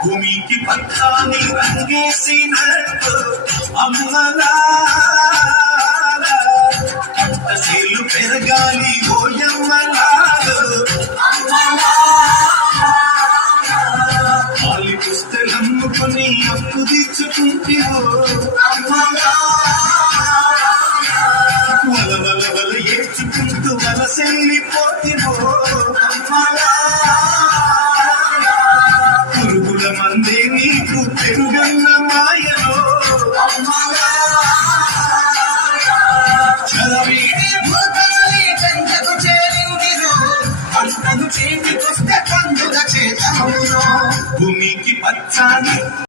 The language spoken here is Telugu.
భూమికి పత్రాన్ని రంగేసినట్టు అమ్మలా పంటసేలు పెరగాలి ఓయమ్మలాలు పాలి పుస్తలమ్ముకొని అప్పు తెచ్చుకుంటేవో వల వల వల ఏడ్చుకుంటూ వలసెళ్ళిపోతేవో పురుగుల మందే నీకు పెరుగన్న మాయలో చలవీడి భూతాలి చెంతకు చేరిందిరో పంటను చేతికొస్తే పండుగ చేతములో భూమికి పచ్చాని